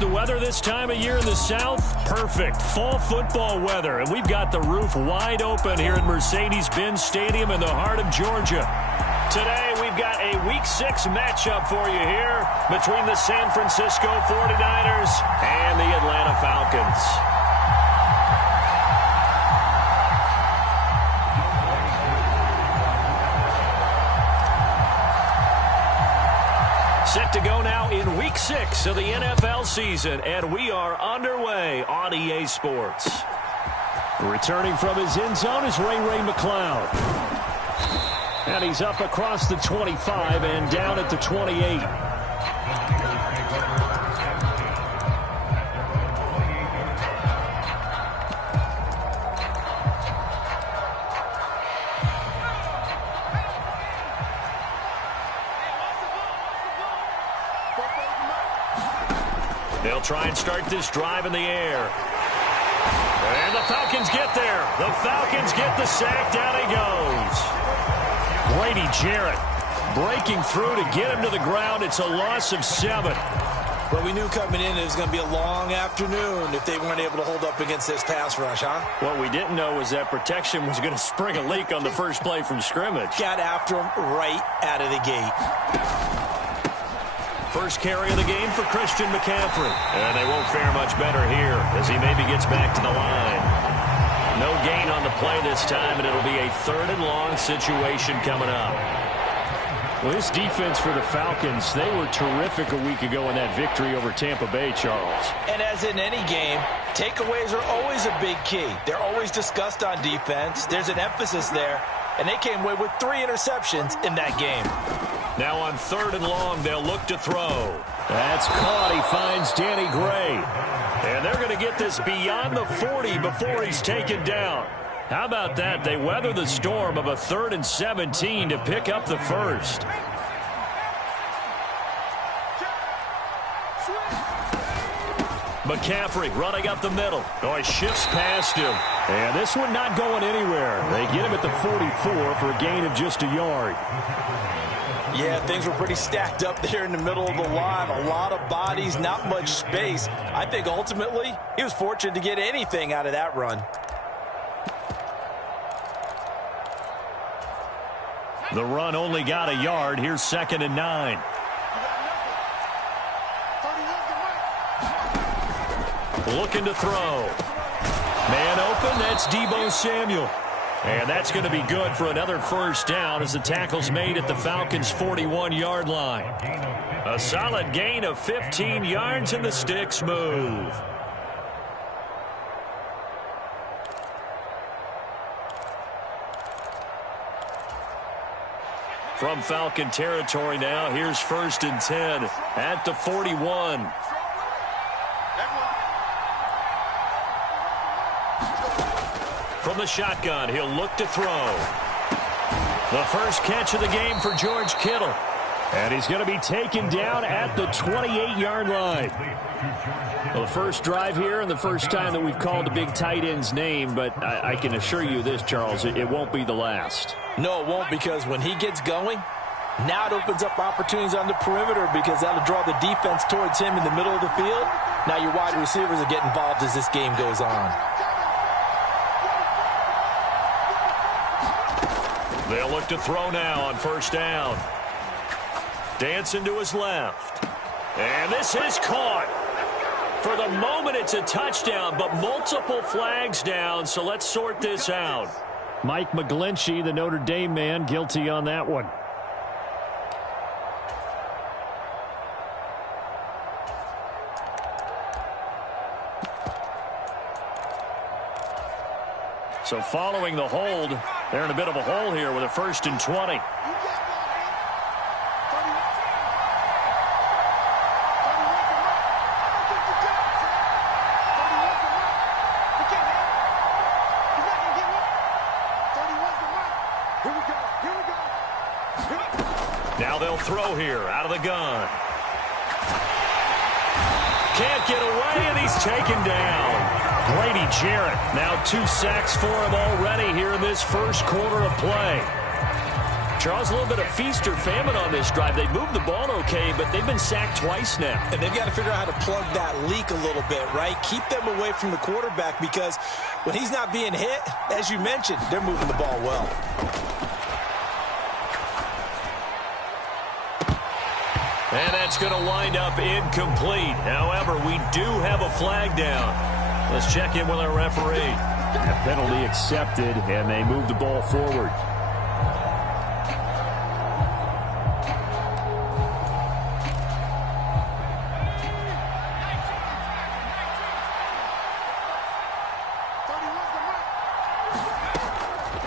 The weather this time of year in the South, perfect. Fall football weather, and we've got the roof wide open here at Mercedes-Benz Stadium in the heart of Georgia. Today, we've got a Week 6 matchup for you here between the San Francisco 49ers and the Atlanta Falcons. Set to go now in Week 6 of the NFL season, and we are underway on EA Sports. Returning from his end zone is Ray McCloud. And he's up across the 25 and down at the 28. They'll try and start this drive in the air. And the Falcons get there. The Falcons get the sack. Down he goes. Grady Jarrett breaking through to get him to the ground. It's a loss of 7. But we knew coming in it was going to be a long afternoon if they weren't able to hold up against this pass rush, huh? What we didn't know was that protection was going to spring a leak on the first play from scrimmage. Got after him right out of the gate. First carry of the game for Christian McCaffrey. And they won't fare much better here as he maybe gets back to the line. No gain on the play this time, and it'll be a 3rd and long situation coming up. Well, this defense for the Falcons, they were terrific a week ago in that victory over Tampa Bay, Charles. And as in any game, takeaways are always a big key. They're always discussed on defense. There's an emphasis there, and they came away with 3 interceptions in that game. Now on 3rd and long, they'll look to throw. That's caught. He finds Danny Gray. And they're going to get this beyond the 40 before he's taken down. How about that? They weather the storm of a 3rd and 17 to pick up the first. McCaffrey running up the middle. Oh, he shifts past him. And this one not going anywhere. They get him at the 44 for a gain of just a yard. Yeah, things were pretty stacked up there in the middle of the line. A lot of bodies, not much space. I think ultimately he was fortunate to get anything out of that run. The run only got a yard. Here's 2nd and 9. Looking to throw. Man open, that's Deebo Samuel. And that's going to be good for another first down as the tackle's made at the Falcons' 41-yard line. A solid gain of 15 yards and the sticks move. From Falcon territory now, here's 1st and 10 at the 41. From the shotgun, he'll look to throw. The first catch of the game for George Kittle. And he's going to be taken down at the 28-yard line. Well, the first drive here and the first time that we've called the big tight end's name, but I can assure you this, Charles, it won't be the last. No, it won't, because when he gets going, now it opens up opportunities on the perimeter because that'll draw the defense towards him in the middle of the field. Now your wide receivers are getting involved as this game goes on. They'll look to throw now on 1st down. Dancing to his left. And this is caught. For the moment, it's a touchdown, but multiple flags down, so let's sort this out. Mike McGlinchey, the Notre Dame man, guilty on that one. So following the hold, they're in a bit of a hole here with a 1st and 20. Now they'll throw here out of the gun. Can't get away, and he's taken down. Grady Jarrett, now 2 sacks for him already here in this first quarter of play. Charles, a little bit of feast or famine on this drive. They moved the ball okay, but they've been sacked twice now. And they've got to figure out how to plug that leak a little bit, right? Keep them away from the quarterback because when he's not being hit, as you mentioned, they're moving the ball well. And that's going to wind up incomplete. However, we do have a flag down. Let's check in with our referee. A penalty accepted, and they move the ball forward.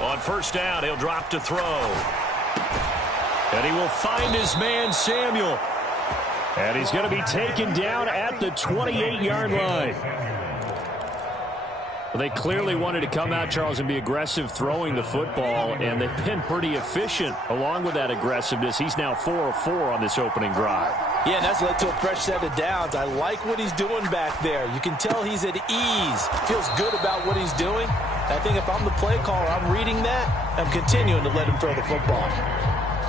On first down, he'll drop to throw. And he will find his man, Samuel. And he's going to be taken down at the 28-yard line. Well, they clearly wanted to come out, Charles, and be aggressive throwing the football, and they've been pretty efficient along with that aggressiveness. He's now 4 of 4 on this opening drive. Yeah, and that's led to a fresh set of downs. I like what he's doing back there. You can tell he's at ease. Feels good about what he's doing. I think if I'm the play caller, I'm reading that. I'm continuing to let him throw the football.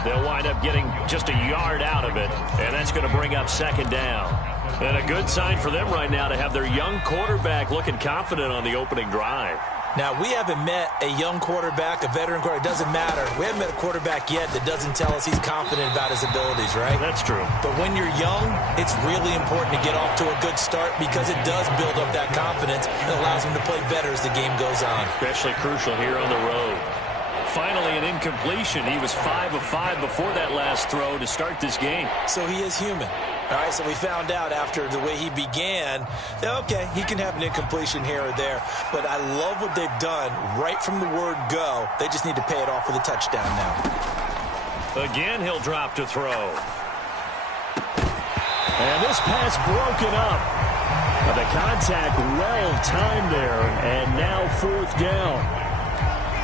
They'll wind up getting just a yard out of it, and that's going to bring up second down. And a good sign for them right now to have their young quarterback looking confident on the opening drive. Now, we haven't met a young quarterback, a veteran quarterback. It doesn't matter. We haven't met a quarterback yet that doesn't tell us he's confident about his abilities, right? That's true. But when you're young, it's really important to get off to a good start because it does build up that confidence and allows him to play better as the game goes on. Especially crucial here on the road. Finally, an incompletion. He was 5 of 5 before that last throw to start this game. So he is human. All right, so we found out after the way he began, okay, he can have an incompletion here or there. But I love what they've done right from the word go. They just need to pay it off with a touchdown now. Again, he'll drop to throw. And this pass broken up. The contact well timed there, and now fourth down.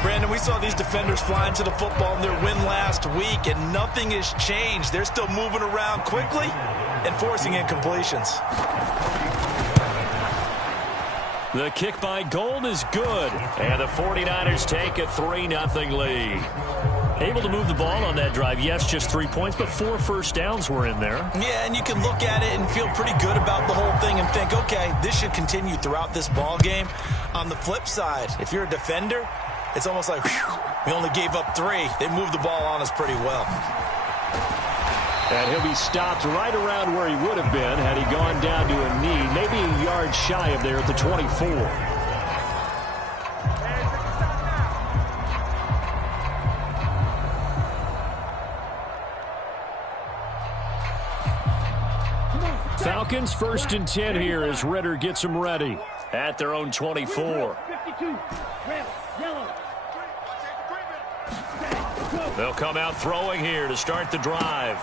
Brandon, we saw these defenders flying to the football in their win last week, and nothing has changed. They're still moving around quickly and forcing incompletions. The kick by Gold is good, and the 49ers take a 3-0 lead. Able to move the ball on that drive. Yes, just 3 points, but 4 first downs were in there. Yeah, and you can look at it and feel pretty good about the whole thing and think, okay, this should continue throughout this ball game. On the flip side, if you're a defender, it's almost like, whew, we only gave up 3. They moved the ball on us pretty well. And he'll be stopped right around where he would have been had he gone down to a knee, maybe a yard shy of there at the 24. Falcons 1st and 10 here as Ritter gets them ready at their own 24. They'll come out throwing here to start the drive.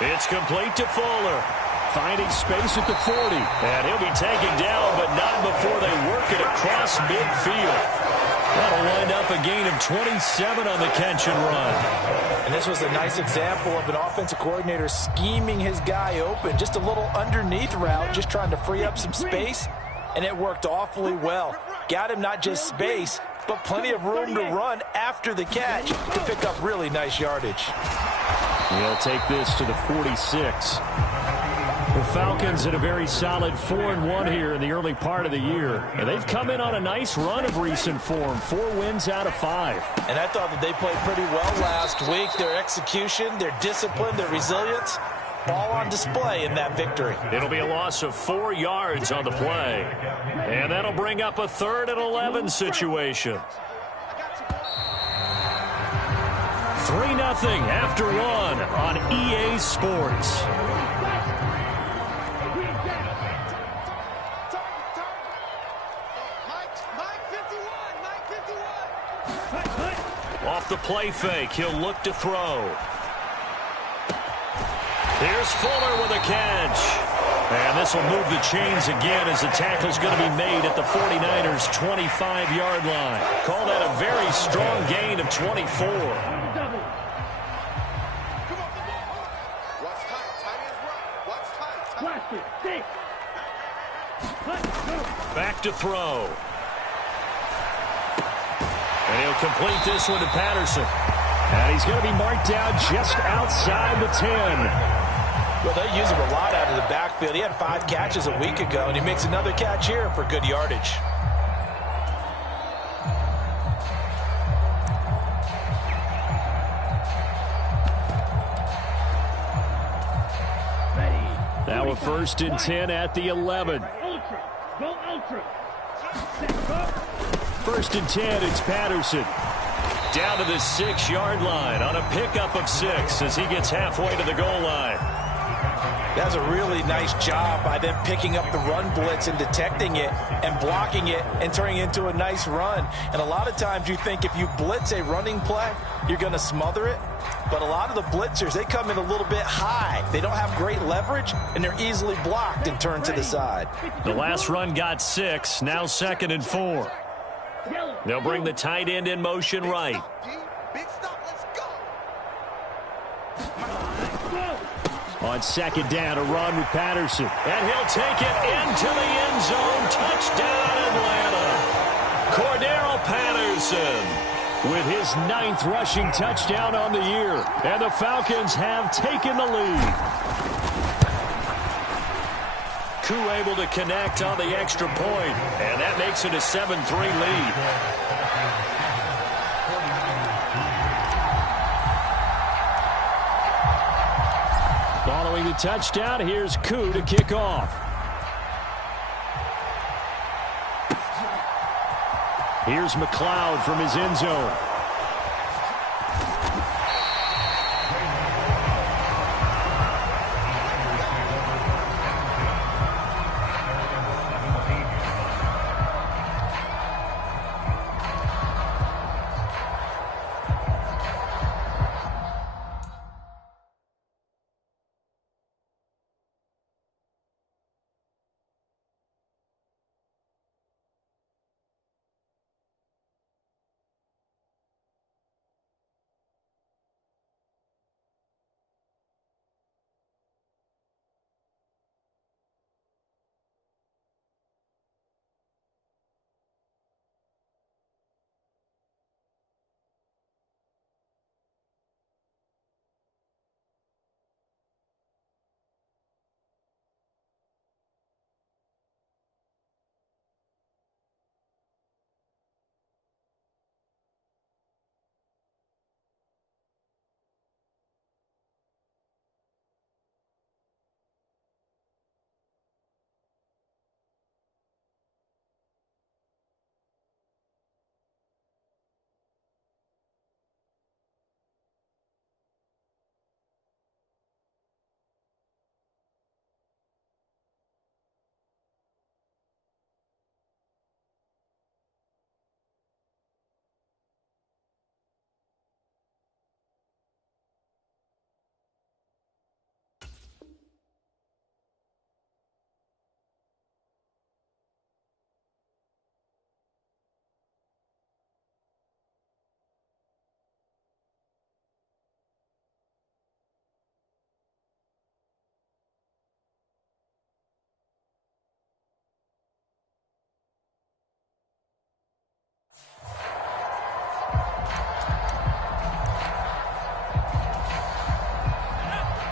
It's complete to Fuller. Finding space at the 40. And he'll be taken down, but not before they work it across midfield. That'll wind up a gain of 27 on the catch and run. And this was a nice example of an offensive coordinator scheming his guy open. Just a little underneath route, just trying to free up some space. And it worked awfully well. Got him not just space, but plenty of room to run after the catch to pick up really nice yardage. He'll take this to the 46. The Falcons in a very solid 4-1 here in the early part of the year. And they've come in on a nice run of recent form. 4 wins out of 5. And I thought that they played pretty well last week. Their execution, their discipline, their resilience, all on display in that victory. It'll be a loss of 4 yards on the play. And that'll bring up a 3rd and 11 situation. 3-0 after 1 on EA Sports. Off the play fake, he'll look to throw. Here's Fuller with a catch. And this will move the chains again as the tackle's going to be made at the 49ers' 25-yard line. Call that a very strong gain of 24. Back to throw. And he'll complete this one to Patterson. And he's going to be marked down just outside the 10. Well, they use him a lot out of the backfield. He had 5 catches a week ago, and he makes another catch here for good yardage. Now a 1st and 10 at the 11. 1st and 10, it's Patterson. Down to the 6-yard line on a pickup of 6 as he gets halfway to the goal line. That's a really nice job by them picking up the run blitz and detecting it and blocking it and turning it into a nice run. And a lot of times you think if you blitz a running play, you're going to smother it. But a lot of the blitzers, they come in a little bit high. They don't have great leverage, and they're easily blocked and turned to the side. The last run got 6, now 2nd and 4. They'll bring the tight end in motion right. On 2nd down, a run with Patterson. And he'll take it into the end zone. Touchdown, Atlanta. Cordero Patterson with his 9th rushing touchdown on the year. And the Falcons have taken the lead. Koo able to connect on the extra point. And that makes it a 7-3 lead. Following the touchdown, here's Koo to kick off. Here's McLeod from his end zone.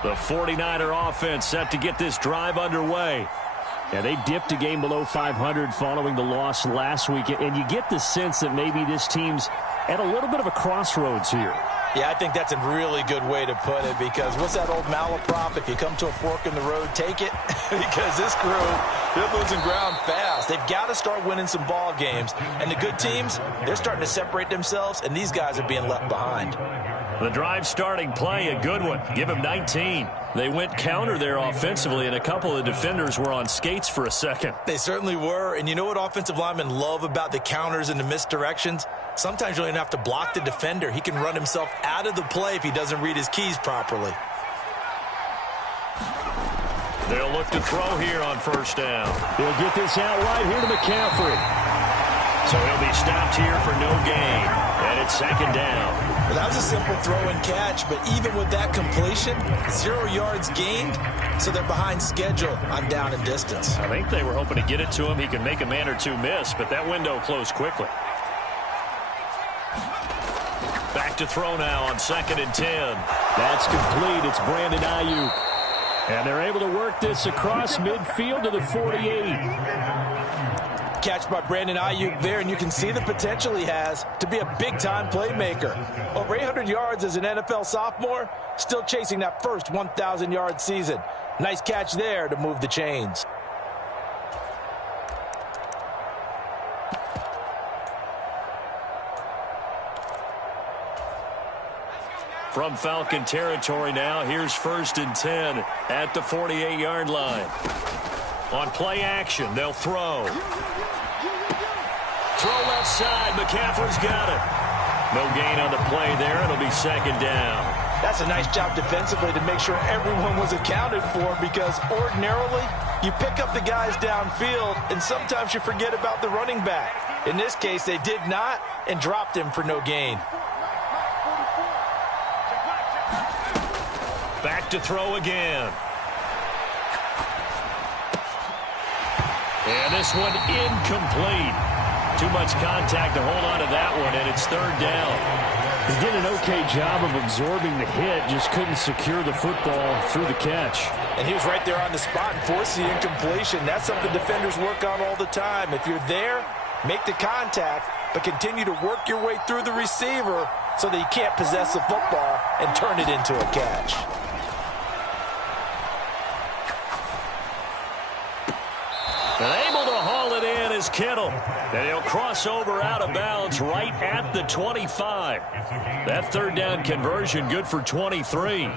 The 49er offense set to get this drive underway. Yeah, they dipped a game below 500 following the loss last week, and you get the sense that maybe this team's at a little bit of a crossroads here. Yeah, I think that's a really good way to put it, because what's that old malaprop? If you come to a fork in the road, take it. Because this crew, they're losing ground fast. They've got to start winning some ball games. And the good teams, they're starting to separate themselves, and these guys are being left behind. The drive starting play, a good one. Give him 19. They went counter there offensively, and a couple of defenders were on skates for a second. They certainly were. And you know what offensive linemen love about the counters and the misdirections? Sometimes you don't even have to block the defender. He can run himself out of the play if he doesn't read his keys properly. They'll look to throw here on first down. They'll get this out right here to McCaffrey. So he'll be stopped here for no gain. And it's second down. Well, that was a simple throw and catch, but even with that completion, 0 yards gained, so they're behind schedule on down and distance. I think they were hoping to get it to him. He can make a man or two miss, but that window closed quickly. Back to throw now on 2nd and 10. That's complete. It's Brandon Ayuk. And they're able to work this across midfield to the 48. Catch by Brandon Ayuk there, and you can see the potential he has to be a big-time playmaker. Over 800 yards as an NFL sophomore, still chasing that first 1,000-yard season. Nice catch there to move the chains. From Falcon territory now, here's 1st and 10 at the 48-yard line. On play action, they'll throw. Throw left side, McCaffrey's got it. No gain on the play there, it'll be 2nd down. That's a nice job defensively to make sure everyone was accounted for, because ordinarily you pick up the guys downfield and sometimes you forget about the running back. In this case, they did not and dropped him for no gain. Back to throw again. And this one incomplete. Too much contact to hold on to that one, and it's 3rd down. He did an okay job of absorbing the hit, just couldn't secure the football through the catch. And he was right there on the spot and forced the incompletion. That's something defenders work on all the time. If you're there, make the contact, but continue to work your way through the receiver so that you can't possess the football and turn it into a catch. And able to haul it in is Kittle. And he'll cross over out of bounds right at the 25. That 3rd down conversion good for 23.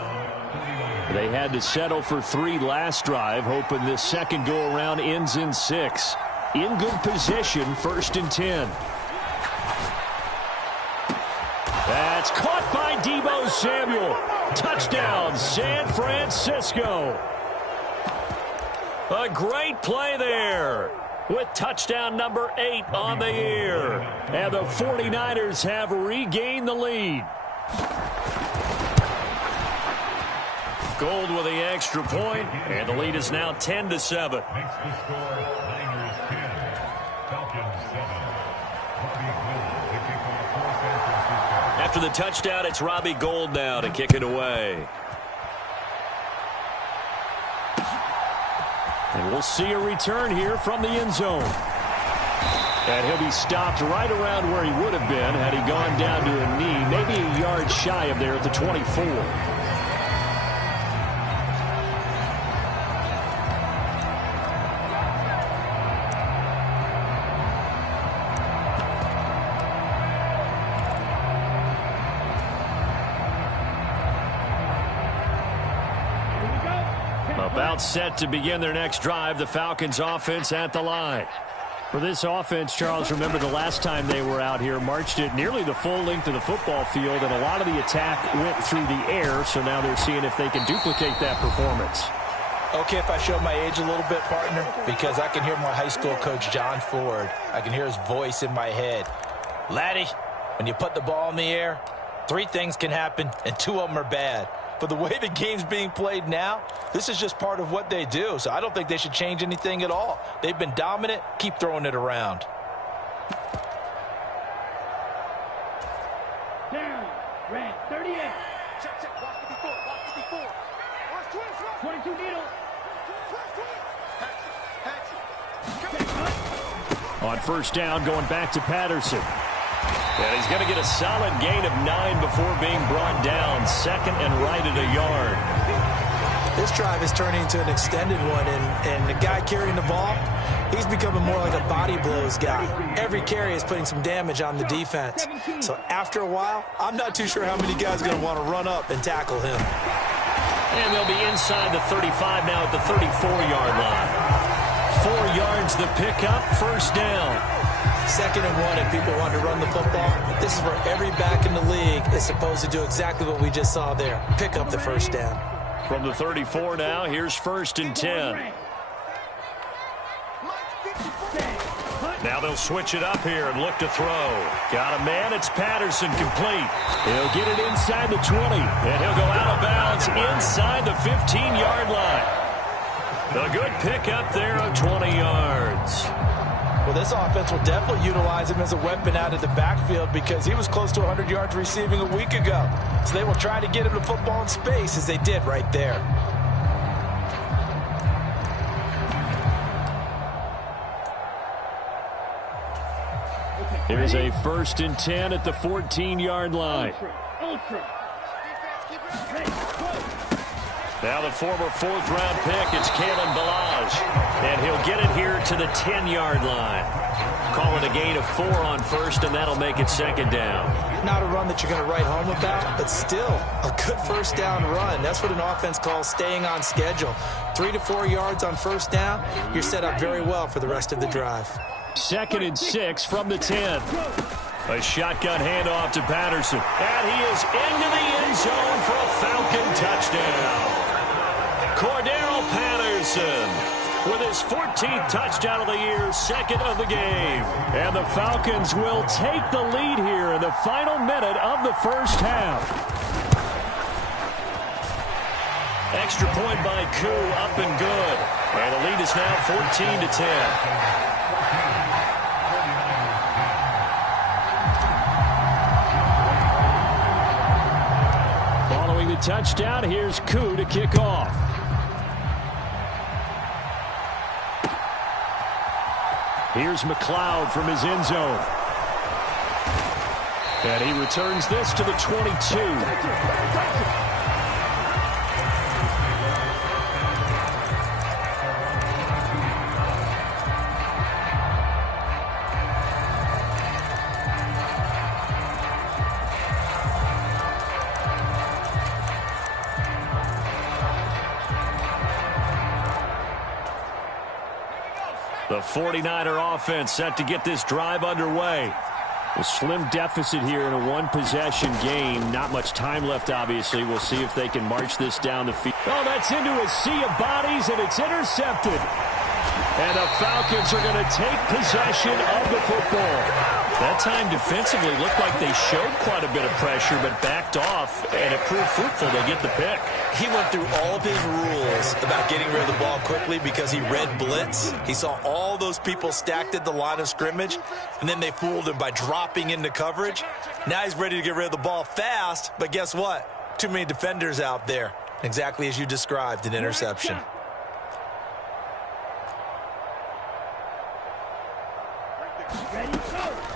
They had to settle for 3 last drive, hoping this second go-around ends in 6. In good position, 1st and 10. That's caught by Deebo Samuel. Touchdown, San Francisco. A great play there with touchdown number 8 on the year. And the 49ers have regained the lead. Gold with the extra point, and the lead is now 10-7. After the touchdown, it's Robbie Gould now to kick it away. And we'll see a return here from the end zone. And he'll be stopped right around where he would have been had he gone down to a knee, maybe a yard shy of there at the 24. About set to begin their next drive, the Falcons offense at the line. For this offense, Charles, remember the last time they were out here, marched it nearly the full length of the football field, and a lot of the attack went through the air, so now they're seeing if they can duplicate that performance. Okay, if I show my age a little bit, partner, because I can hear my high school coach, John Ford. I can hear his voice in my head. Laddie, when you put the ball in the air, 3 things can happen, and 2 of them are bad. But the way the game's being played now, this is just part of what they do. So I don't think they should change anything at all. They've been dominant. Keep throwing it around. Down. Red. 38. Check. Walk 54. 22 needle. On 1st down, going back to Patterson. And he's going to get a solid gain of 9 before being brought down. 2nd and right at a yard. This drive is turning into an extended one, and the guy carrying the ball, he's becoming more like a body blows guy. Every carry is putting some damage on the defense. So after a while, I'm not too sure how many guys are going to want to run up and tackle him. And they'll be inside the 35 now at the 34-yard line. 4 yards the pickup, 1st down. 2nd and 1, and people want to run the football. This is where every back in the league is supposed to do exactly what we just saw there. Pick up the 1st down. From the 34 now, here's 1st and 10. Now they'll switch it up here and look to throw. Got a man, it's Patterson, complete. He'll get it inside the 20, and he'll go out of bounds inside the 15-yard line. A good pickup there of 20 yards. Well, this offense will definitely utilize him as a weapon out of the backfield because he was close to 100 yards receiving a week ago. So they will try to get him the football in space as they did right there. Here's a 1st and 10 at the 14-yard line. Now the former 4th-round pick, it's Kalen Ballage. And he'll get it here to the 10-yard line. Call it a gain of 4 on 1st, and that'll make it 2nd down. Not a run that you're going to write home about, but still a good 1st down run. That's what an offense calls staying on schedule. 3 to 4 yards on 1st down, you're set up very well for the rest of the drive. 2nd and 6 from the 10. A shotgun handoff to Patterson. And he is into the end zone for a Falcon touchdown. Cordero Patterson with his 14th touchdown of the year, 2nd of the game. And the Falcons will take the lead here in the final minute of the 1st half. Extra point by Koo, up and good. And the lead is now 14-10. Following the touchdown, here's Koo to kick off. Here's McLeod from his end zone. And he returns this to the 22. The 49er offense set to get this drive underway. A slim deficit here in a one-possession game. Not much time left, obviously. We'll see if they can march this down the field. Oh, that's into a sea of bodies, and it's intercepted. And the Falcons are going to take possession of the football. That time defensively looked like they showed quite a bit of pressure, but backed off, and it proved fruitful. They get the pick. He went through all of his rules about getting rid of the ball quickly because he read blitz. He saw all those people stacked at the line of scrimmage, and then they fooled him by dropping into coverage. Now he's ready to get rid of the ball fast, but guess what? Too many defenders out there. Exactly as you described, an interception.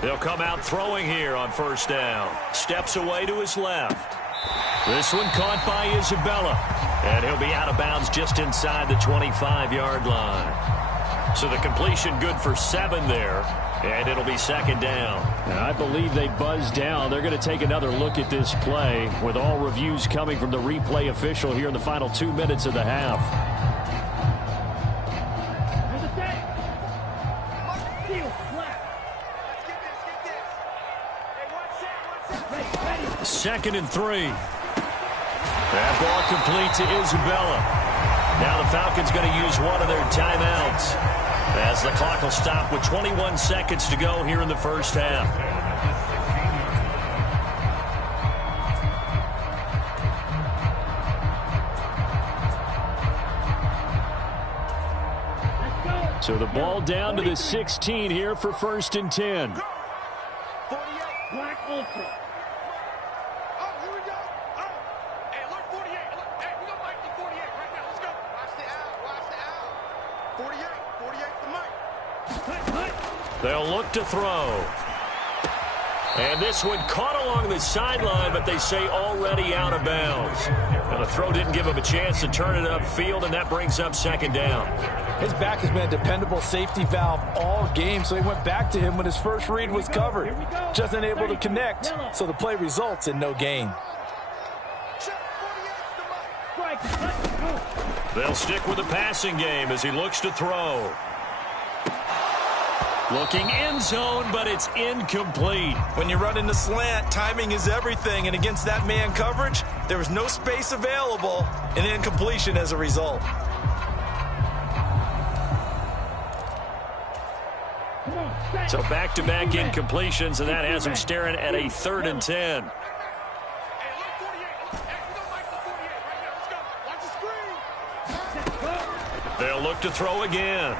They'll come out throwing here on 1st down. Steps away to his left. This one caught by Isabella. And he'll be out of bounds just inside the 25-yard line. So the completion good for 7 there. And it'll be 2nd down. And I believe they buzzed down. They're going to take another look at this play with all reviews coming from the replay official here in the final 2 minutes of the half. 2nd and 3. That ball complete to Isabella. Now the Falcons going to use one of their timeouts as the clock will stop with 21 seconds to go here in the 1st half. So the ball down to the 16 here for 1st and 10. 48. Black Ultra. They'll look to throw. And this one caught along the sideline, but they say already out of bounds. And the throw didn't give him a chance to turn it upfield, and that brings up 2nd down. His back has been a dependable safety valve all game, so he went back to him when his first read was covered. Just unable to connect, so the play results in no gain. They'll stick with the passing game as he looks to throw. Looking end zone, but it's incomplete. When you run in the slant, timing is everything, and against that man coverage, there was no space available, and incompletion as a result. So back-to-back incompletions, and that has him staring at a 3rd and 10. They'll look to throw again.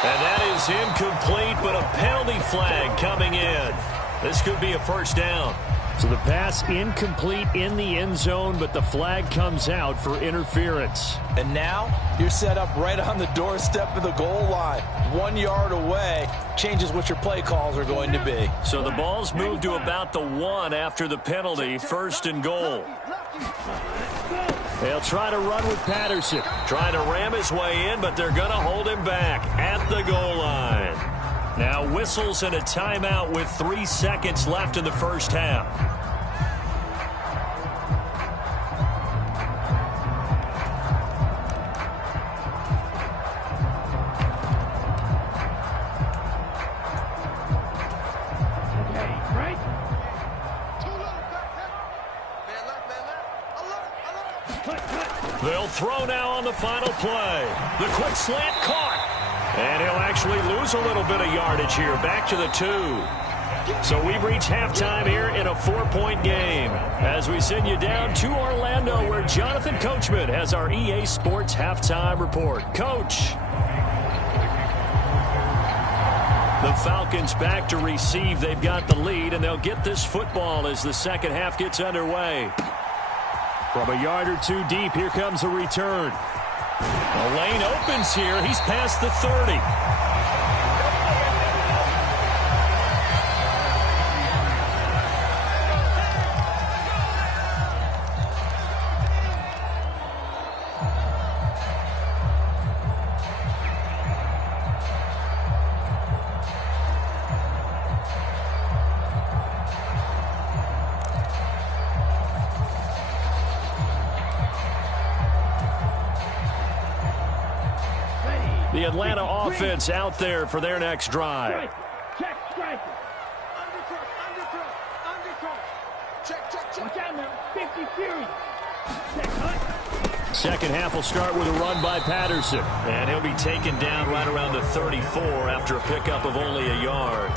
And that is incomplete, but a penalty flag coming in. This could be a first down. So the pass incomplete in the end zone, but the flag comes out for interference. And now you're set up right on the doorstep of the goal line. 1 yard away changes what your play calls are going to be. So the ball's moved to about the 1 after the penalty, 1st and goal. They'll try to run with Patterson. Trying to ram his way in, but they're going to hold him back at the goal line. Now whistles and a timeout with 3 seconds left in the first half. They'll throw now on the final play. The quick slant caught. And he'll actually lose a little bit of yardage here. Back to the 2. So we've reached halftime here in a 4-point game. As we send you down to Orlando, where Jonathan Coachman has our EA Sports halftime report. Coach. The Falcons back to receive. They've got the lead, and they'll get this football as the second half gets underway. From a yard or 2 deep, here comes a return. The lane opens here. He's past the 30. The Atlanta offense out there for their next drive. Check, strike. Underthrow. Check. Watch out now. 50 Fury. Check, hut. Second half will start with a run by Patterson. And he'll be taken down right around the 34 after a pickup of only a yard.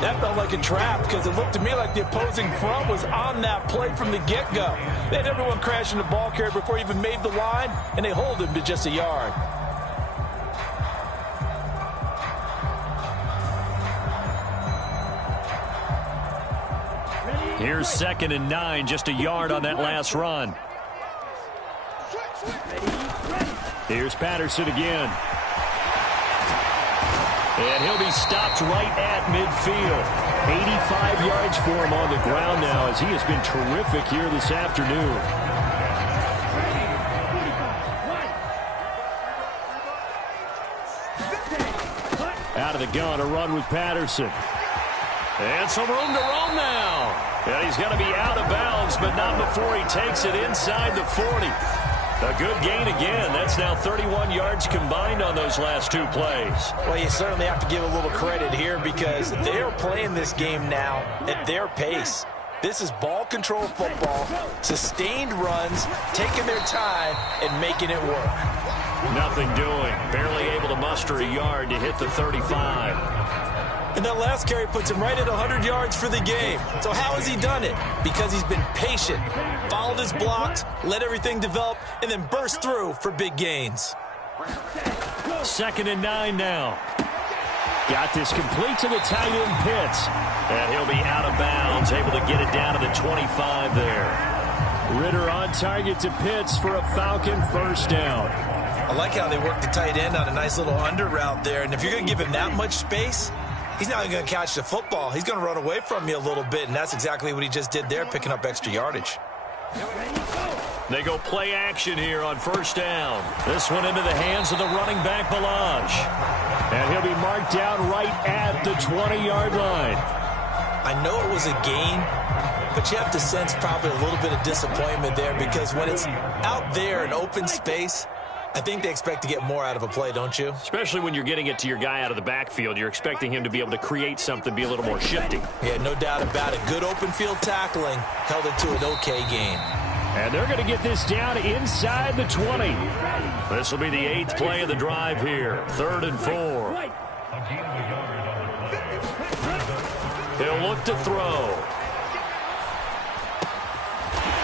That felt like a trap because it looked to me like the opposing front was on that play from the get-go. They had everyone crashing the ball carrier before he even made the line, and they hold him to just a yard. Here's 2nd and 9, just a yard on that last run. Here's Patterson again. And he'll be stopped right at midfield. 85 yards for him on the ground now, as he has been terrific here this afternoon. Out of the gun, a run with Patterson. And some room to roam now. And he's going to be out of bounds, but not before he takes it inside the 40. A good gain again. That's now 31 yards combined on those last 2 plays. Well, you certainly have to give a little credit here because they are playing this game now at their pace. This is ball control football, sustained runs, taking their time and making it work. Nothing doing. Barely able to muster a yard to hit the 35. And that last carry puts him right at 100 yards for the game. So how has he done it? Because he's been patient, followed his blocks, let everything develop, and then burst through for big gains. 2nd and 9 now. Got this complete to the tight end Pitts. And he'll be out of bounds, able to get it down to the 25 there. Ritter on target to Pitts for a Falcon first down. I like how they work the tight end on a nice little under route there. And if you're going to give him that much space, he's not going to catch the football. He's going to run away from you a little bit, and that's exactly what he just did there, picking up extra yardage. They go play action here on first down. This one into the hands of the running back, Balaj. And he'll be marked down right at the 20-yard line. I know it was a gain, but you have to sense probably a little bit of disappointment there because when it's out there in open space, I think they expect to get more out of a play, don't you? Especially when you're getting it to your guy out of the backfield. You're expecting him to be able to create something, be a little more shifty. Yeah, no doubt about it. Good open field tackling held it to an okay gain. And they're going to get this down inside the 20. This will be the 8th play of the drive here. 3rd and 4. He'll look to throw.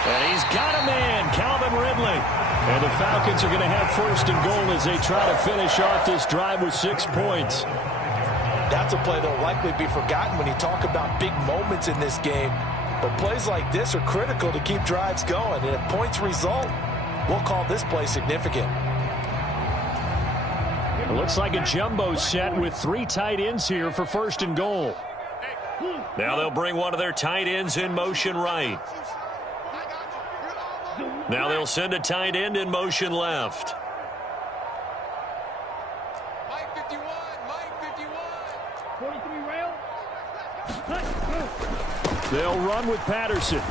And he's got a man, Calvin Ridley. And the Falcons are going to have first and goal as they try to finish off this drive with 6 points. That's a play that will likely be forgotten when you talk about big moments in this game. But plays like this are critical to keep drives going. And if points result, we'll call this play significant. It looks like a jumbo set with 3 tight ends here for first and goal. Now they'll bring one of their tight ends in motion right. Now they'll send a tight end in motion left. Mike 51, Mike 51. 43 rail. They'll run with Patterson.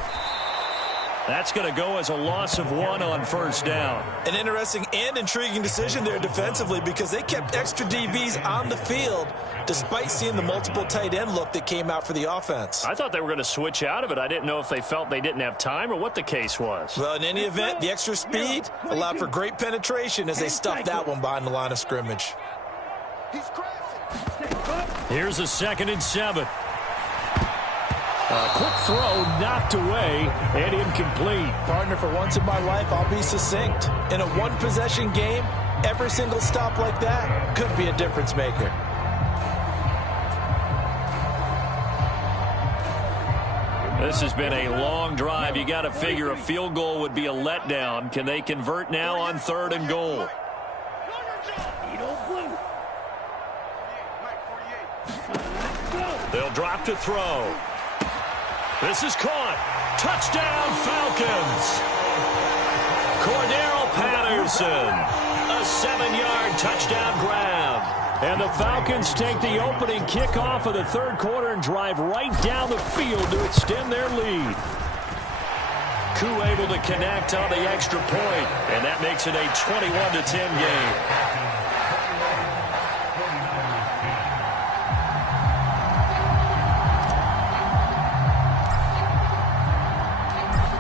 That's going to go as a loss of 1 on first down. An interesting and intriguing decision there defensively because they kept extra DBs on the field despite seeing the multiple tight end look that came out for the offense. I thought they were going to switch out of it. I didn't know if they felt they didn't have time or what the case was. Well, in any event, the extra speed allowed for great penetration as they stuffed that one behind the line of scrimmage. Here's a 2nd and 7. A quick throw knocked away and incomplete. Partner, for once in my life, I'll be succinct. In a one-possession game, every single stop like that could be a difference maker. This has been a long drive. You got to figure a field goal would be a letdown. Can they convert now on 3rd and goal? They'll drop to throw. This is caught. Touchdown, Falcons. Cordero Patterson. A 7-yard touchdown grab. And the Falcons take the opening kickoff of the 3rd quarter and drive right down the field to extend their lead. Koo able to connect on the extra point, and that makes it a 21-10 game.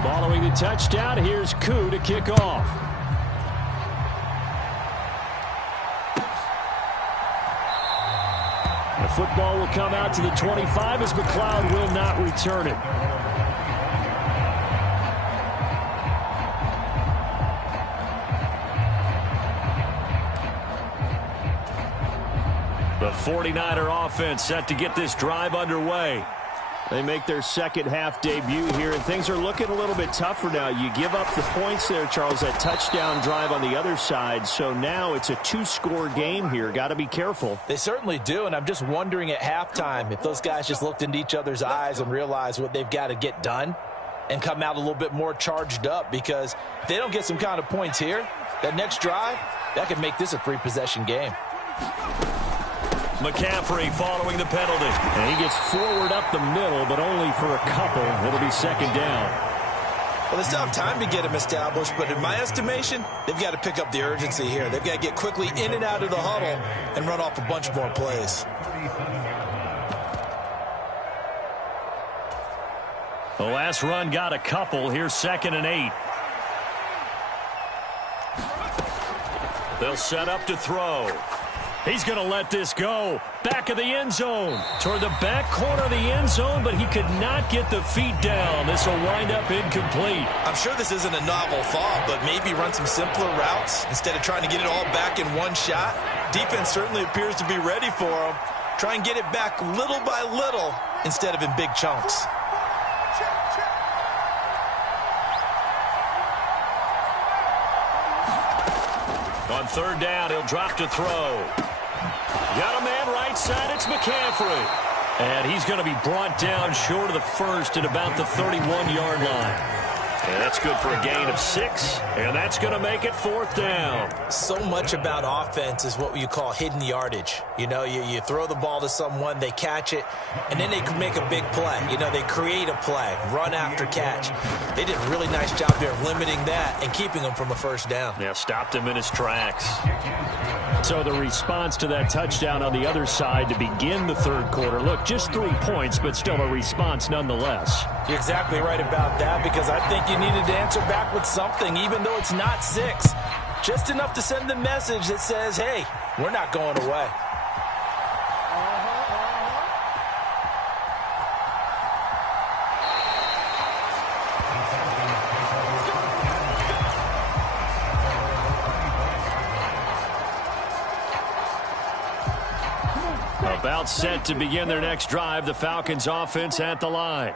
Following the touchdown, here's Koo to kick off. The football will come out to the 25 as McLeod will not return it. The 49er offense set to get this drive underway. They make their second half debut here, and things are looking a little bit tougher now. You give up the points there, Charles, that touchdown drive on the other side. So now it's a 2-score game here. Got to be careful. They certainly do, and I'm just wondering at halftime if those guys just looked into each other's eyes and realized what they've got to get done and come out a little bit more charged up, because if they don't get some kind of points here, that next drive, that could make this a 3-possession game. McCaffrey following the penalty. And he gets forward up the middle, but only for a couple. It'll be 2nd down. Well, they still have time to get him established, but in my estimation, they've got to pick up the urgency here. They've got to get quickly in and out of the huddle and run off a bunch more plays. The last run got a couple. Here's 2nd and 8. They'll set up to throw. He's going to let this go. Back of the end zone. Toward the back corner of the end zone, but he could not get the feet down. This will wind up incomplete. I'm sure this isn't a novel thought, but maybe run some simpler routes instead of trying to get it all back in one shot. Defense certainly appears to be ready for him. Try and get it back little by little instead of in big chunks. On 3rd down, he'll drop to throw. Got a man right side. It's McCaffrey. And he's going to be brought down short of the first at about the 31-yard line. And that's good for a gain of 6. And that's going to make it 4th down. So much about offense is what you call hidden yardage. You know, you throw the ball to someone, they catch it, and then they can make a big play. You know, they create a play, run after catch. They did a really nice job there of limiting that and keeping him from a 1st down. Yeah, stopped him in his tracks. So the response to that touchdown on the other side to begin the 3rd quarter. Look, just 3 points, but still a response nonetheless. You're exactly right about that, because I think you needed to answer back with something, even though it's not 6. Just enough to send the message that says, hey, we're not going away. About set to begin their next drive, the Falcons offense at the line.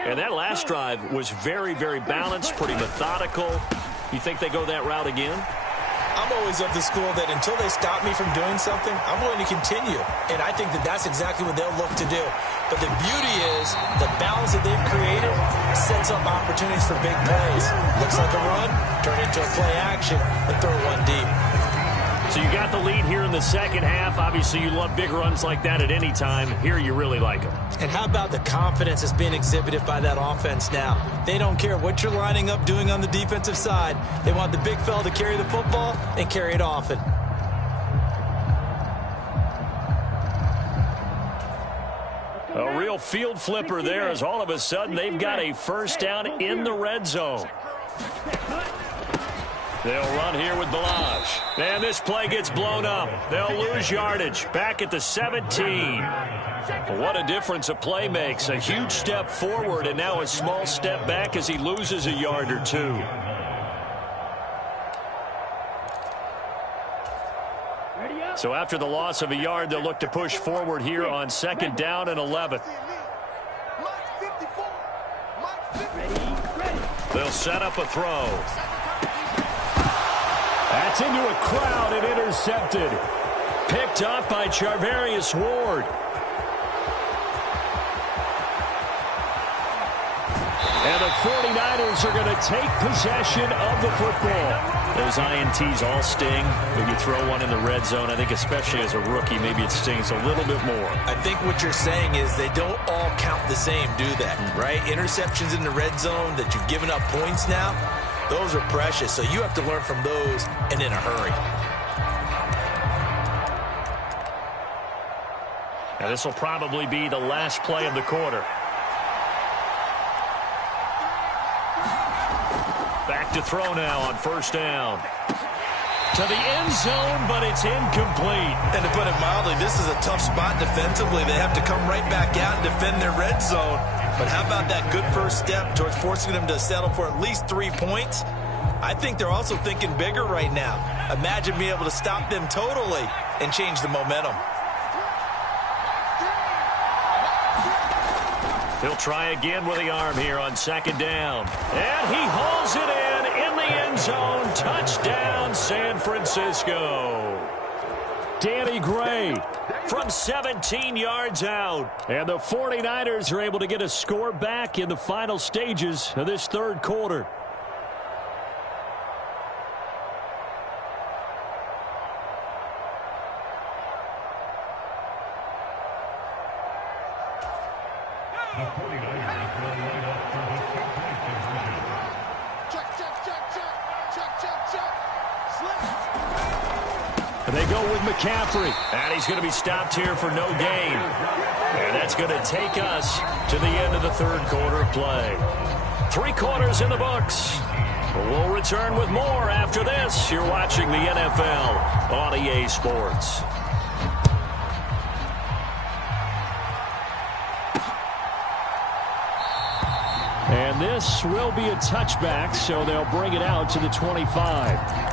And that last drive was very, very balanced, pretty methodical. You think they go that route again? I'm always of the school that until they stop me from doing something, I'm going to continue. And I think that that's exactly what they'll look to do. But the beauty is the balance that they've created sets up opportunities for big plays. Looks like a run, turn into a play action, and throw one deep. So you got the lead here in the second half. Obviously, you love big runs like that at any time. Here, you really like them. And how about the confidence that's being exhibited by that offense now? They don't care what you're lining up doing on the defensive side. They want the big fella to carry the football and carry it often. A real field flipper there as all of a sudden they've got a first down in the red zone. They'll run here with Balazs. And this play gets blown up. They'll lose yardage. Back at the 17. What a difference a play makes. A huge step forward and now a small step back as he loses a yard or two. So after the loss of a yard, they'll look to push forward here on second down and 11. They'll set up a throw. That's into a crowd and intercepted. Picked up by Charvarius Ward. And the 49ers are going to take possession of the football. Those INTs all sting when you throw one in the red zone. I think especially as a rookie, maybe it stings a little bit more. I think what you're saying is they don't all count the same, do they? Right? Interceptions in the red zone that you've given up points now, those are precious. So you have to learn from those and in a hurry. Now this will probably be the last play of the quarter. Back to throw now on first down. To the end zone, but it's incomplete. And to put it mildly, this is a tough spot defensively. They have to come right back out and defend their red zone. But how about that good first step towards forcing them to settle for at least 3 points? I think they're also thinking bigger right now. Imagine being able to stop them totally and change the momentum. He'll try again with the arm here on second down. And he hauls it in the end zone. Touchdown, San Francisco. Danny Gray from 17 yards out. And the 49ers are able to get a score back in the final stages of this third quarter. And they go with McCaffrey. And he's going to be stopped here for no gain. And that's going to take us to the end of the third quarter of play. 3 quarters in the books. We'll return with more after this. You're watching the NFL on EA Sports. And this will be a touchback, so they'll bring it out to the 25.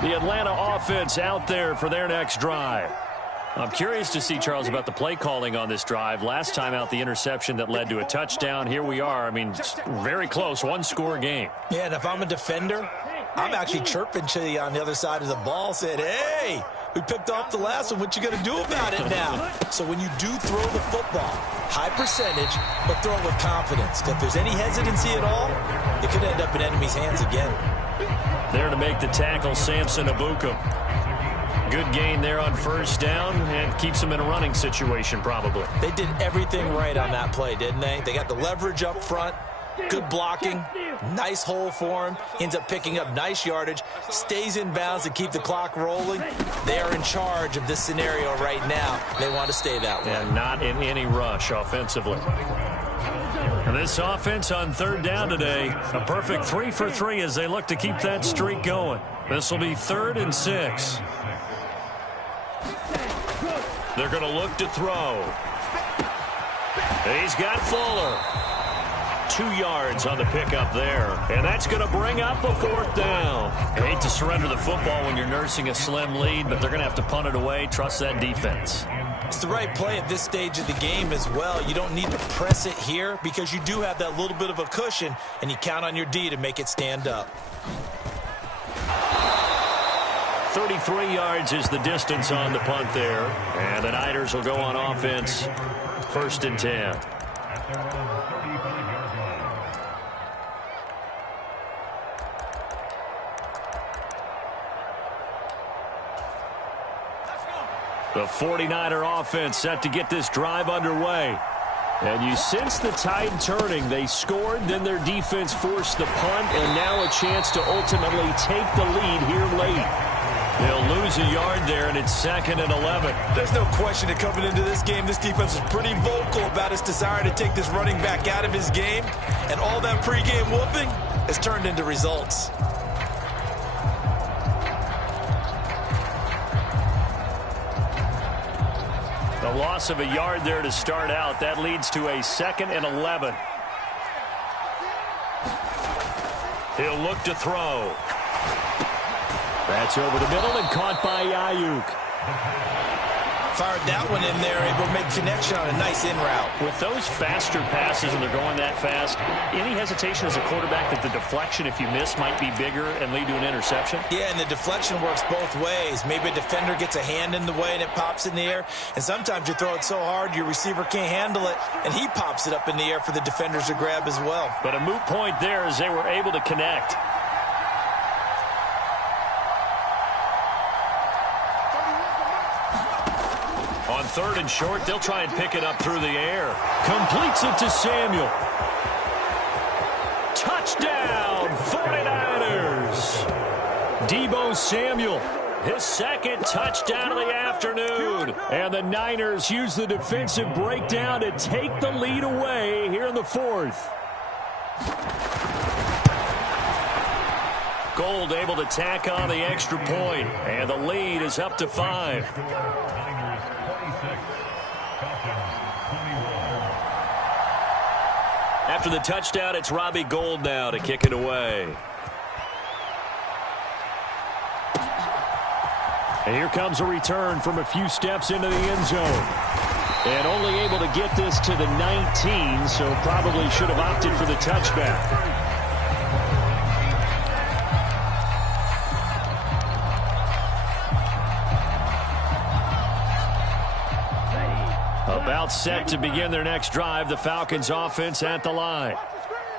The Atlanta offense out there for their next drive. I'm curious to see, Charles, about the play calling on this drive. Last time out, the interception that led to a touchdown. Here we are. I mean, very close, 1-score game. Yeah, and if I'm a defender, I'm actually chirping to you on the other side of the ball, saying, hey, we picked off the last one. What you going to do about it now? So when you do throw the football, high percentage, but throw it with confidence. If there's any hesitancy at all, it could end up in enemy's hands again. There to make the tackle, Samson Abuka. Good gain there on first down and keeps them in a running situation probably. They did everything right on that play, didn't they? They got the leverage up front, good blocking, nice hole for him, ends up picking up nice yardage, stays in bounds to keep the clock rolling. They are in charge of this scenario right now. They want to stay that way. And not in any rush offensively. And this offense on third down today, a perfect 3 for 3 as they look to keep that streak going. This will be 3rd and 6. They're going to look to throw. He's got Fuller. 2 yards on the pickup there. And that's going to bring up a 4th down. I hate to surrender the football when you're nursing a slim lead, but they're going to have to punt it away. Trust that defense. It's the right play at this stage of the game as well. You don't need to press it here because you do have that little bit of a cushion, and you count on your D to make it stand up. 33 yards is the distance on the punt there. And the Niners will go on offense. 1st and 10. The 49er offense set to get this drive underway. And you sense the tide turning. They scored, then their defense forced the punt, and now a chance to ultimately take the lead here late. They'll lose a yard there, and it's 2nd and 11. There's no question that coming into this game, this defense is pretty vocal about its desire to take this running back out of his game. And all that pregame whooping has turned into results. The loss of a yard there to start out. That leads to a 2nd and 11. He'll look to throw. That's over the middle and caught by Ayuk. Fired that one in there, able to make connection on a nice in route. With those faster passes and they're going that fast, any hesitation as a quarterback that the deflection, if you miss, might be bigger and lead to an interception? Yeah, and the deflection works both ways. Maybe a defender gets a hand in the way and it pops in the air. And sometimes you throw it so hard your receiver can't handle it, and he pops it up in the air for the defenders to grab as well. But a moot point there as they were able to connect. On 3rd and short, they'll try and pick it up through the air. Completes it to Samuel. Touchdown, 49ers. Deebo Samuel, his 2nd touchdown of the afternoon. And the Niners use the defensive breakdown to take the lead away here in the 4th. Gold able to tack on the extra point, and the lead is up to 5. After the touchdown, it's Robbie Gould now to kick it away. And here comes a return from a few steps into the end zone. And only able to get this to the 19, so probably should have opted for the touchback. About set to begin their next drive, the Falcons offense at the line.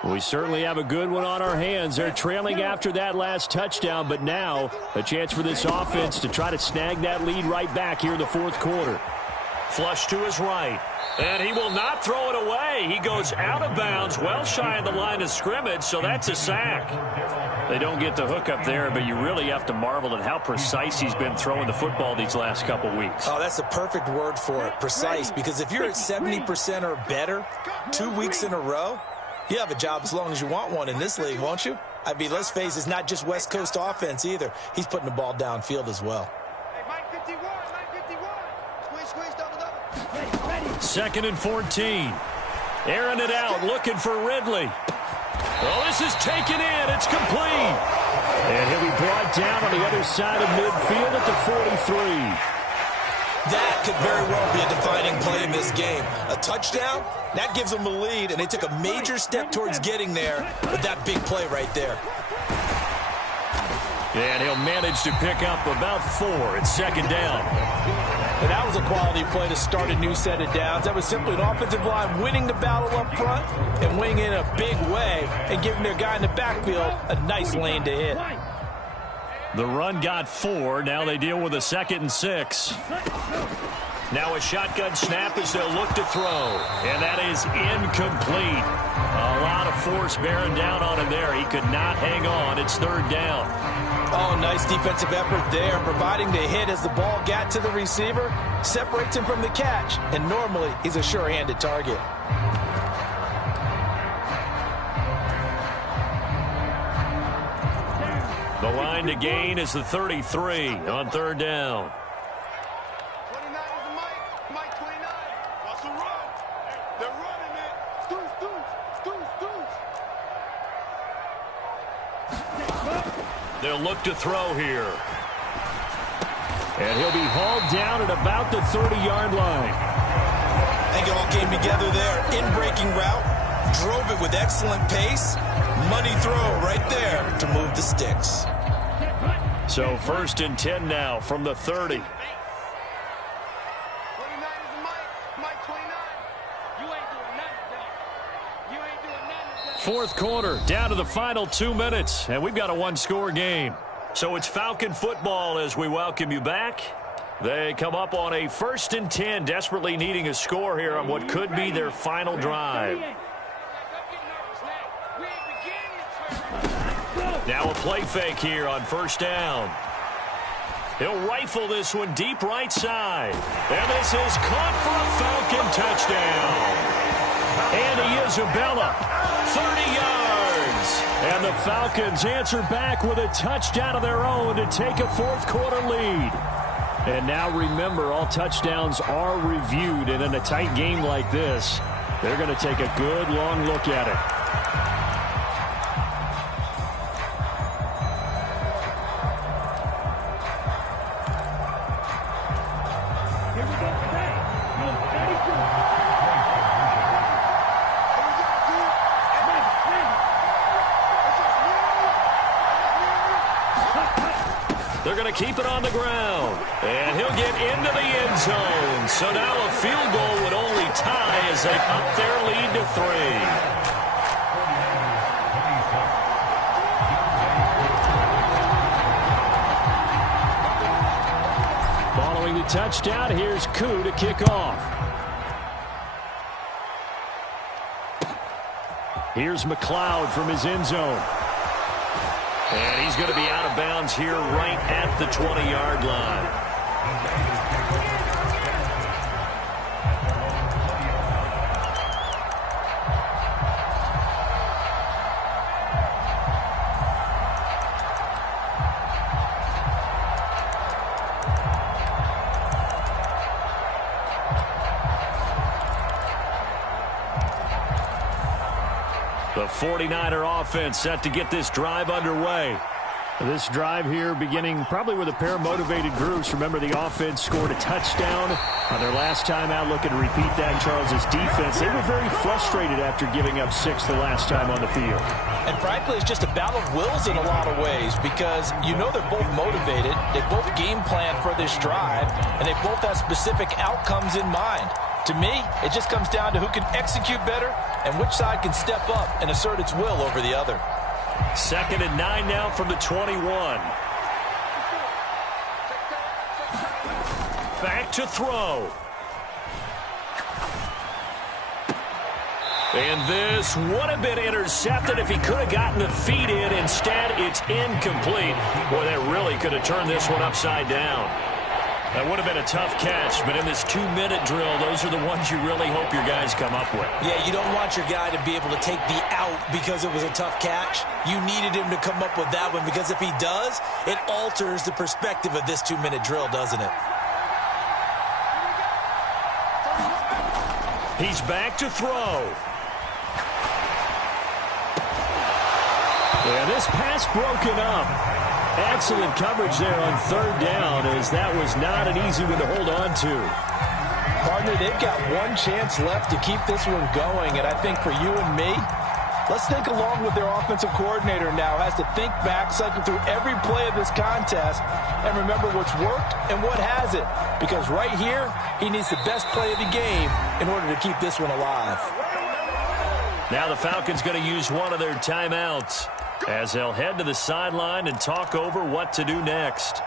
We certainly have a good one on our hands. They're trailing after that last touchdown, but now a chance for this offense to try to snag that lead right back here in the 4th quarter. Flush to his right, and he will not throw it away. He goes out of bounds, well shy of the line of scrimmage, so that's a sack. They don't get the hook up there, but you really have to marvel at how precise he's been throwing the football these last couple weeks. Oh, that's the perfect word for it, precise, because if you're at 70% or better 2 weeks in a row, you have a job as long as you want one in this league, won't you? I mean, let's face it, it's not just West Coast offense either. He's putting the ball downfield as well. 2nd and 14. Airing it out, looking for Ridley. Oh, this is taken in. It's complete. And he'll be brought down on the other side of midfield at the 43. That could very well be a defining play in this game. A touchdown, that gives them a lead, and they took a major step towards getting there with that big play right there. And he'll manage to pick up about 4. It's 2nd down. And that was a quality play to start a new set of downs. That was simply an offensive line winning the battle up front and winning in a big way and giving their guy in the backfield a nice lane to hit. The run got 4. Now they deal with a 2nd and 6. Now a shotgun snap as they'll look to throw. And that is incomplete. A lot of force bearing down on him there. He could not hang on. It's 3rd down. Oh, nice defensive effort there, providing the hit as the ball got to the receiver, separates him from the catch, and normally he's a sure-handed target. The line to gain is the 33 on 3rd down. They'll look to throw here. And he'll be hauled down at about the 30-yard line. I think it all came together there. In-breaking route, drove it with excellent pace. Money throw right there to move the sticks. So 1st and 10 now from the 30. Fourth quarter, down to the final 2 minutes, and we've got a one-score game. So it's Falcon football as we welcome you back. They come up on a 1st and 10, desperately needing a score here on what could be their final drive. Now a play fake here on 1st down. He'll rifle this one deep right side. And this is caught for a Falcon touchdown. Andy Isabella, 30 yards. And the Falcons answer back with a touchdown of their own to take a fourth quarter lead. And now remember, all touchdowns are reviewed. And in a tight game like this, they're going to take a good long look at it. They're going to keep it on the ground. And he'll get into the end zone. So now a field goal would only tie as they up their lead to 3. Following the touchdown, here's Koo to kick off. Here's McLeod from his end zone. And he's going to be out of bounds here right at the 20-yard line. The 49er offense set to get this drive underway. This drive here beginning probably with a pair of motivated groups. Remember, the offense scored a touchdown on their last time out, looking to repeat that in Charles's defense. They were very frustrated after giving up 6 the last time on the field. And frankly, it's just a battle of wills in a lot of ways because you know they're both motivated. They both game plan for this drive, and they both have specific outcomes in mind. To me, it just comes down to who can execute better and which side can step up and assert its will over the other. 2nd and 9 now from the 21. Back to throw. And this would have been intercepted if he could have gotten the feet in. Instead, it's incomplete. Boy, that really could have turned this one upside down. That would have been a tough catch, but in this 2-minute drill, those are the ones you really hope your guys come up with. Yeah, you don't want your guy to be able to take the out because it was a tough catch. You needed him to come up with that one because if he does, it alters the perspective of this 2-minute drill, doesn't it? He's back to throw. And this pass broken up. Excellent coverage there on 3rd down, as that was not an easy one to hold on to. Partner, they've got one chance left to keep this one going, and I think for you and me, let's think along with their offensive coordinator now. Has to think back, cycle through every play of this contest, and remember what's worked and what hasn't. Because right here, he needs the best play of the game in order to keep this one alive. Now the Falcons going to use one of their timeouts as they'll head to the sideline and talk over what to do next.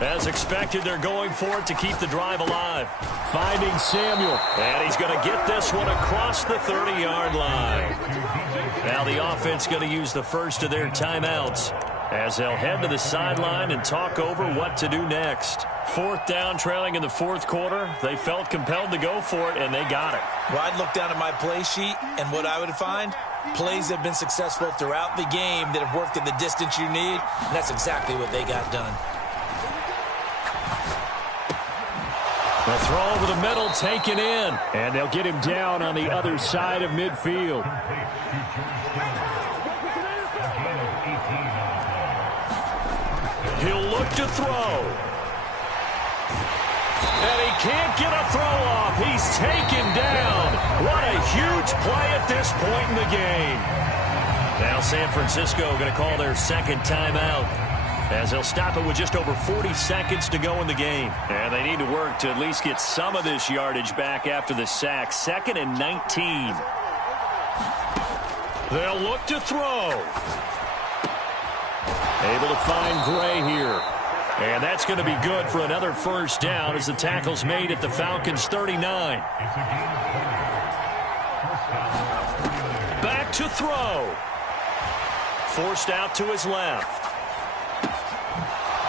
As expected, they're going for it to keep the drive alive. Finding Samuel. And he's going to get this one across the 30-yard line. Now the offense going to use the first of their timeouts as they'll head to the sideline and talk over what to do next. 4th down, trailing in the 4th quarter. They felt compelled to go for it, and they got it. Well, I'd look down at my play sheet, and what I would find, plays have been successful throughout the game that have worked in the distance you need, and that's exactly what they got done. The throw over the middle taken in. And they'll get him down on the other side of midfield. He'll look to throw. And he can't get a throw off. He's taken down. What a huge play at this point in the game. Now San Francisco going to call their second timeout, as they'll stop it with just over 40 seconds to go in the game. And they need to work to at least get some of this yardage back after the sack. 2nd and 19. They'll look to throw. Able to find Gray here. And that's going to be good for another first down as the tackle's made at the Falcons' 39. Back to throw. Forced out to his left.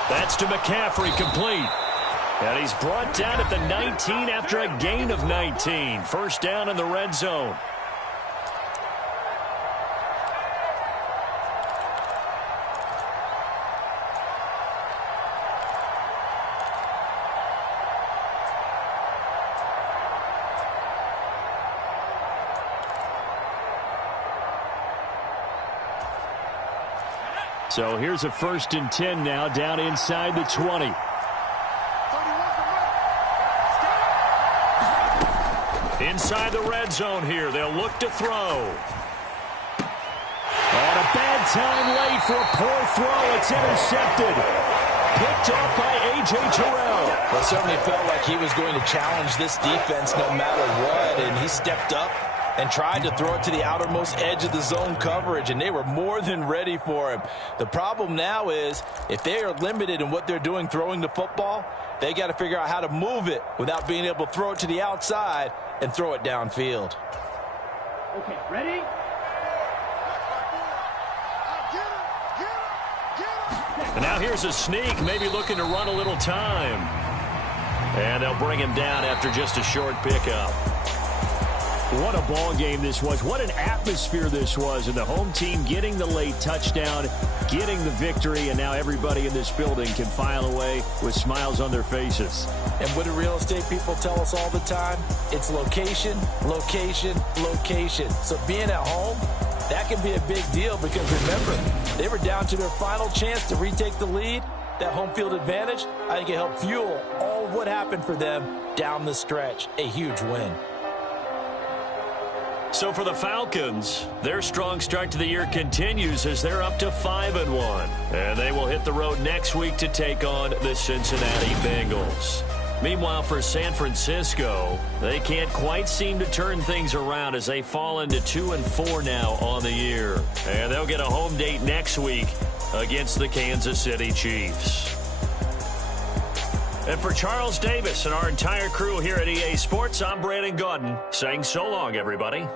That's to McCaffrey, complete. And he's brought down at the 19 after a gain of 19. First down in the red zone. So here's a 1st and 10 now, down inside the 20. Inside the red zone here. They'll look to throw. And a bad time late for a poor throw. It's intercepted. Picked off by A.J. Terrell. Well, it certainly felt like he was going to challenge this defense no matter what, and he stepped up and tried to throw it to the outermost edge of the zone coverage, and they were more than ready for him. The problem now is, if they are limited in what they're doing throwing the football, they got to figure out how to move it without being able to throw it to the outside and throw it downfield. Okay, ready? And now here's a sneak, maybe looking to run a little time. And they'll bring him down after just a short pickup. What a ball game this was. What an atmosphere this was. And the home team getting the late touchdown, getting the victory, and now everybody in this building can file away with smiles on their faces. And what do real estate people tell us all the time? It's location, location, location. So being at home, that can be a big deal because, remember, they were down to their final chance to retake the lead. That home field advantage, I think it helped fuel all of what happened for them down the stretch. A huge win. So for the Falcons, their strong start to the year continues as they're up to 5-1. And they will hit the road next week to take on the Cincinnati Bengals. Meanwhile, for San Francisco, they can't quite seem to turn things around as they fall into 2-4 now on the year. And they'll get a home date next week against the Kansas City Chiefs. And for Charles Davis and our entire crew here at EA Sports, I'm Brandon Gaudin saying so long, everybody.